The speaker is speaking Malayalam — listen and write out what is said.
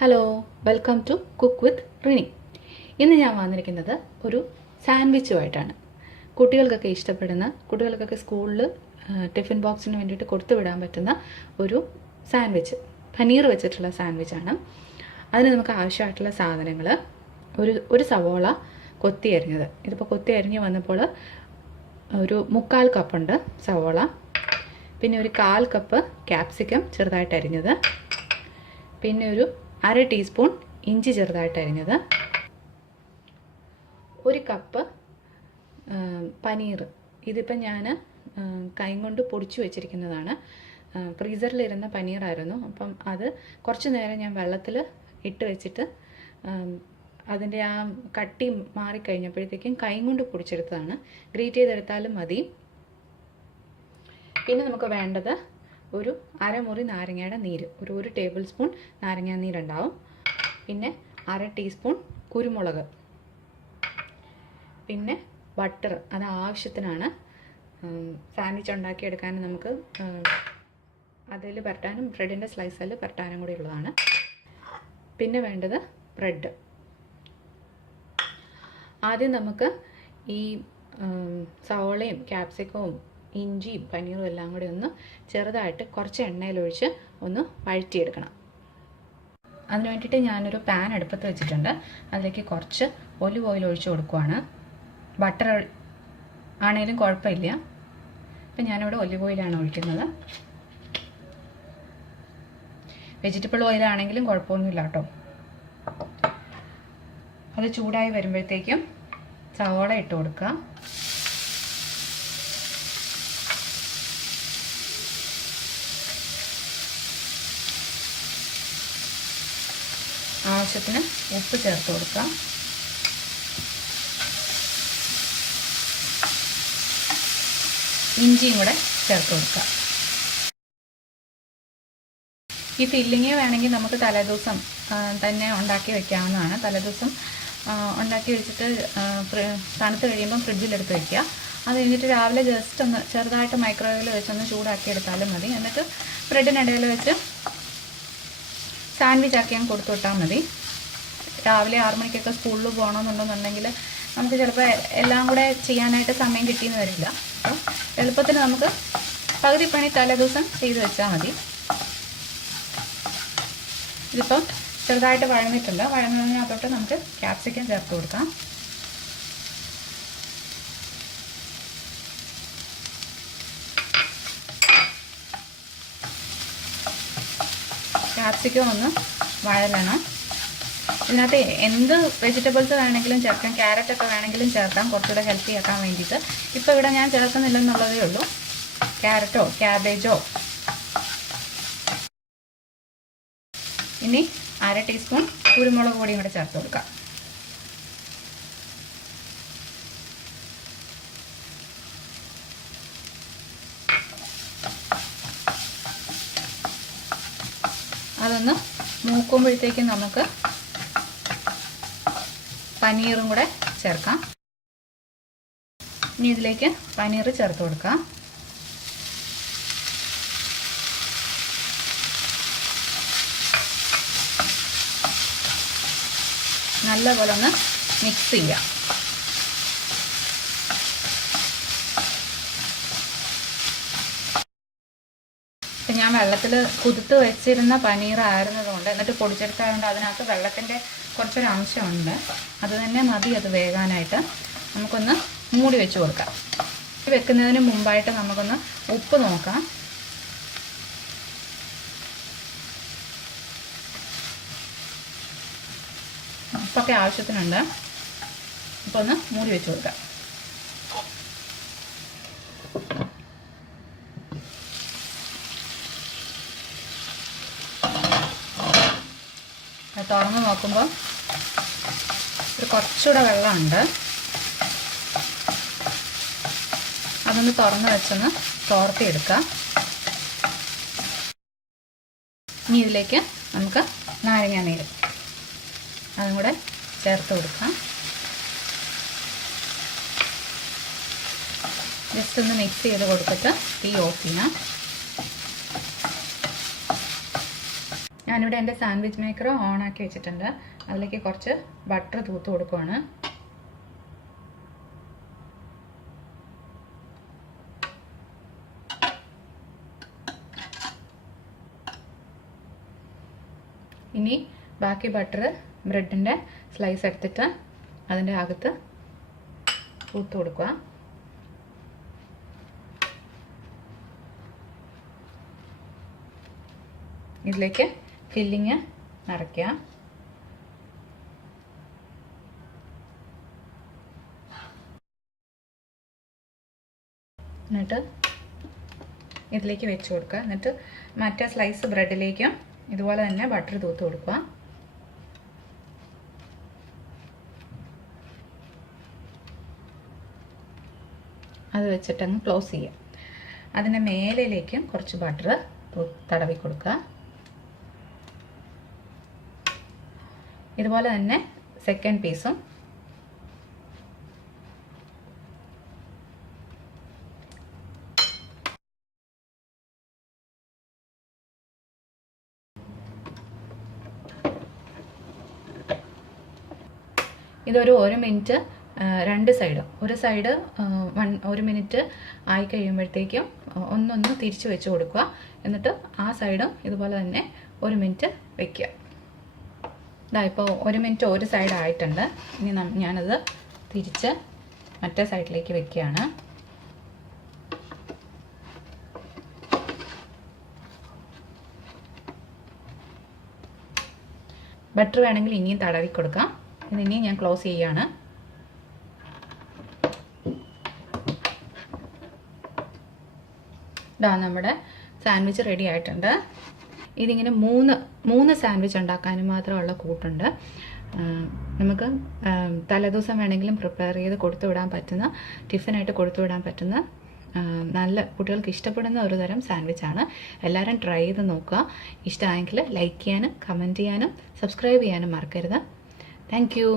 Hello, welcome to cook with Rini. ഇന്ന് ഞാൻ വന്നിരിക്കുന്നത് ഒരു സാൻഡ്വിച്ചുമായിട്ടാണ്. കുട്ടികൾക്കൊക്കെ ഇഷ്ടപ്പെടുന്ന, കുട്ടികൾക്കൊക്കെ സ്കൂളിൽ ടിഫിൻ ബോക്സിന് വേണ്ടിയിട്ട് കൊടുത്തു വിടാൻ പറ്റുന്ന ഒരു സാൻഡ്വിച്ച്, പനീർ വെച്ചിട്ടുള്ള സാൻഡ്വിച്ചാണ്. അതിന് നമുക്ക് ആവശ്യമായിട്ടുള്ള സാധനങ്ങൾ: ഒരു സവോള കൊത്തി അരിഞ്ഞത്. ഇതിപ്പോൾ കൊത്തി അരിഞ്ഞ് വന്നപ്പോൾ ഒരു 1/4 കപ്പുണ്ട് സവോള. പിന്നെ ഒരു 1/4 കപ്പ് ക്യാപ്സിക്കം ചെറുതായിട്ട് അരിഞ്ഞത്. പിന്നെ ഒരു 1/2 ടീസ്പൂൺ ഇഞ്ചി ചെറുതായിട്ട് അരിഞ്ഞത്. 1 കപ്പ് പനീർ. ഇതിപ്പം ഞാൻ കൈ കൊണ്ട് പൊടിച്ചു വെച്ചിരിക്കുന്നതാണ്. ഫ്രീസറിലിരുന്ന പനീറായിരുന്നു. അപ്പം അത് കുറച്ച് നേരം ഞാൻ വെള്ളത്തിൽ ഇട്ട് വെച്ചിട്ട് അതിൻ്റെ ആ കട്ടി മാറിക്കഴിഞ്ഞപ്പോഴത്തേക്കും കൈ കൊണ്ട് പൊടിച്ചെടുത്തതാണ്. ഗ്രേറ്റ് ചെയ്തെടുത്താലും മതി. പിന്നെ നമുക്ക് വേണ്ടത് ഒരു 1/2 മുറി നാരങ്ങയുടെ നീര്, ഒരു ടേബിൾ സ്പൂൺ നാരങ്ങാ നീരുണ്ടാവും. പിന്നെ 1/2 ടീസ്പൂൺ കുരുമുളക്, പിന്നെ ബട്ടർ. അത് ആവശ്യത്തിനാണ്. സാൻഡ്വിച്ച് ഉണ്ടാക്കിയെടുക്കാൻ നമുക്ക് അതിൽ പുരട്ടാനും ബ്രെഡിൻ്റെ സ്ലൈസിൽ പുരട്ടാനും കൂടി ഉള്ളതാണ്. പിന്നെ വേണ്ടത് ബ്രെഡ്. ആദ്യം നമുക്ക് ഈ സവോളയും ക്യാപ്സിക്കവും ഇഞ്ചിയും പനീറും എല്ലാം കൂടി ഒന്ന് ചെറുതായിട്ട് കുറച്ച് എണ്ണയിലൊഴിച്ച് ഒന്ന് വഴറ്റിയെടുക്കണം. അതിന് വേണ്ടിയിട്ട് ഞാനൊരു പാൻ അടുപ്പത്ത് വെച്ചിട്ടുണ്ട്. അതിലേക്ക് കുറച്ച് ഒലിവ് ഓയിൽ ഒഴിച്ച് കൊടുക്കുവാണ്. ബട്ടർ ആണെങ്കിലും കുഴപ്പമില്ല. ഇപ്പം ഞാനിവിടെ ഒലിവ് ഓയിലാണ് ഒഴിക്കുന്നത്. വെജിറ്റബിൾ ഓയിലാണെങ്കിലും കുഴപ്പമൊന്നുമില്ല കേട്ടോ. അത് ചൂടായി വരുമ്പോഴത്തേക്കും സവോള ഇട്ട് കൊടുക്കുക. ആവശ്യത്തിന് ഉപ്പ് ചേർത്ത് കൊടുക്കാം. ഇഞ്ചിയും കൂടെ ചേർത്ത് കൊടുക്കുക. ഈ ഫില്ലിങ് വേണമെങ്കിൽ നമുക്ക് തലേദിവസം തന്നെ ഉണ്ടാക്കി വെക്കാവുന്നതാണ്. തലേദിവസം ഉണ്ടാക്കി വെച്ചിട്ട് തണുത്ത് കഴിയുമ്പം ഫ്രിഡ്ജിലെടുത്ത് വയ്ക്കുക. അത് കഴിഞ്ഞിട്ട് രാവിലെ ജസ്റ്റ് ഒന്ന് ചെറുതായിട്ട് മൈക്രോവേവിൽ വെച്ചൊന്ന് ചൂടാക്കി എടുത്താലും മതി. എന്നിട്ട് ബ്രെഡിനിടയിൽ വെച്ച് സാൻഡ്വിച്ച് ആക്കി ഞാൻ കൊടുത്തു വിട്ടാൽ മതി. രാവിലെ 6 മണിക്കൊക്കെ സ്കൂളിൽ പോകണമെന്നുണ്ടെന്നുണ്ടെങ്കിൽ നമുക്ക് ചിലപ്പോൾ എല്ലാം കൂടെ ചെയ്യാനായിട്ട് സമയം കിട്ടിയെന്ന് വരില്ല. അപ്പോൾ എളുപ്പത്തിന് നമുക്ക് പകുതി പണി തലേദിവസം ചെയ്ത് വെച്ചാൽ മതി. ഇതിപ്പം ചെറുതായിട്ട് വഴന്നിട്ടുണ്ട്. വഴന്നതിനകത്തോട്ട് നമുക്ക് ക്യാപ്സിക്കം ചേർത്ത് കൊടുക്കാം. ക്യാപ്സിക്കം ഒന്ന് വഴലണം. ഇതിനകത്ത് എന്ത് വെജിറ്റബിൾസ് വേണമെങ്കിലും ചേർക്കാം. ക്യാരറ്റൊക്കെ വേണമെങ്കിലും ചേർക്കാം, കുറച്ചുകൂടെ ഹെൽത്തി ആക്കാൻ വേണ്ടിയിട്ട്. ഇപ്പോൾ ഇവിടെ ഞാൻ ചേർക്കുന്നില്ലെന്നുള്ളതേ ഉള്ളൂ. ക്യാരറ്റോ ക്യാബേജോ. ഇനി 1/2 ടീസ്പൂൺ കുരുമുളക് പൊടിയും കൂടെ ചേർത്ത് കൊടുക്കാം. അതൊന്ന് മൂക്കുമ്പോഴത്തേക്കും നമുക്ക് പനീറും കൂടെ ചേർക്കാം. ഇനി ഇതിലേക്ക് പനീർ ചേർത്ത് കൊടുക്കാം. നല്ലപോലെ ഒന്ന് മിക്സ് ചെയ്യാം. ഇപ്പം ഞാൻ വെള്ളത്തിൽ കുതിർത്ത് വെച്ചിരുന്ന പനീർ ആയിരുന്നതുകൊണ്ട്, എന്നിട്ട് പൊടിച്ചെടുത്തായതുകൊണ്ട് അതിനകത്ത് വെള്ളത്തിൻ്റെ കുറച്ചൊരു അംശമുണ്ട്. അത് തന്നെ മതി അത് വേകാനായിട്ട്. നമുക്കൊന്ന് മൂടി വെച്ച് കൊടുക്കാം. വെക്കുന്നതിന് മുമ്പായിട്ട് നമുക്കൊന്ന് ഉപ്പ് നോക്കാം. ഉപ്പൊക്കെ ആവശ്യത്തിനുണ്ട്. അപ്പോൾ ഒന്ന് മൂടി വെച്ച് കൊടുക്കാം. തുറന്ന് നോക്കുമ്പോൾ കുറച്ചുകൂടെ വെള്ളമുണ്ട്. അതൊന്ന് തുറന്ന് വെച്ചൊന്ന് തോർത്തിയെടുക്കാം. ഇനി ഇതിലേക്ക് നമുക്ക് നാരങ്ങാ നീര് അതും കൂടെ ചേർത്ത് കൊടുക്കാം. ജസ്റ്റ് ഒന്ന് മിക്സ് ചെയ്ത് കൊടുത്തിട്ട് തീ ഓഫ് ചെയ്യാം. ഞാനിവിടെ എൻ്റെ സാൻഡ്വിച്ച് മേക്കർ ഓണാക്കി വെച്ചിട്ടുണ്ട്. അതിലേക്ക് കുറച്ച് ബട്ടർ തൂത്ത് കൊടുക്കുവാണ്. ഇനി ബാക്കി ബട്ടർ ബ്രെഡിൻ്റെ സ്ലൈസ് എടുത്തിട്ട് അതിൻ്റെ അകത്ത് തൂത്ത് കൊടുക്കുക. ഇതിലേക്ക് ഫില്ലിങ് നിറയ്ക്കുക. എന്നിട്ട് ഇതിലേക്ക് വെച്ച് കൊടുക്കുക. എന്നിട്ട് മറ്റേ സ്ലൈസ് ബ്രെഡിലേക്കും ഇതുപോലെ തന്നെ ബട്ടർ തൂത്ത് കൊടുക്കുക. അത് വെച്ചിട്ടങ്ങ് ക്ലോസ് ചെയ്യുക. അതിൻ്റെ മേലിലേക്കും കുറച്ച് ബട്ടർ തടവി കൊടുക്കുക. ഇതുപോലെ തന്നെ സെക്കൻഡ് പീസും. ഇതൊരു 1 മിനിറ്റ് രണ്ട് സൈഡും ഒരു സൈഡ് 1 മിനിറ്റ് ആയി കഴിയുമ്പോഴത്തേക്കും ഒന്നൊന്ന് തിരിച്ച് വെച്ച് കൊടുക്കുക. എന്നിട്ട് ആ സൈഡും ഇതുപോലെ തന്നെ 1 മിനിറ്റ് വയ്ക്കുക. ഇതാ ഇപ്പോൾ 1 മിനിറ്റ് ഒരു സൈഡ് ആയിട്ടുണ്ട്. ഇനി ഞാനത് തിരിച്ച് മറ്റേ സൈഡിലേക്ക് വെക്കുകയാണ്. ബട്ടർ വേണമെങ്കിൽ ഇനിയും തടവി കൊടുക്കാം. ഇതിനി ഞാൻ ക്ലോസ് ചെയ്യുകയാണ്. ഇതാ നമ്മുടെ സാൻഡ്വിച്ച് റെഡി ആയിട്ടുണ്ട്. ഇതിങ്ങനെ മൂന്ന് സാൻഡ്വിച്ച് ഉണ്ടാക്കാനും മാത്രമുള്ള കൂട്ടുണ്ട്. നമുക്ക് തലേദിവസം വേണമെങ്കിലും പ്രിപ്പയർ ചെയ്ത് കൊടുത്തു വിടാൻ പറ്റുന്ന, ടിഫിനായിട്ട് കൊടുത്തു വിടാൻ പറ്റുന്ന നല്ല കുട്ടികൾക്ക് ഇഷ്ടപ്പെടുന്ന ഒരു തരം സാൻഡ്വിച്ചാണ്. എല്ലാവരും ട്രൈ ചെയ്ത് നോക്കുക. ഇഷ്ടമായെങ്കിൽ ലൈക്ക് ചെയ്യാനും കമൻറ്റ് ചെയ്യാനും സബ്സ്ക്രൈബ് ചെയ്യാനും മറക്കരുത്. Thank you.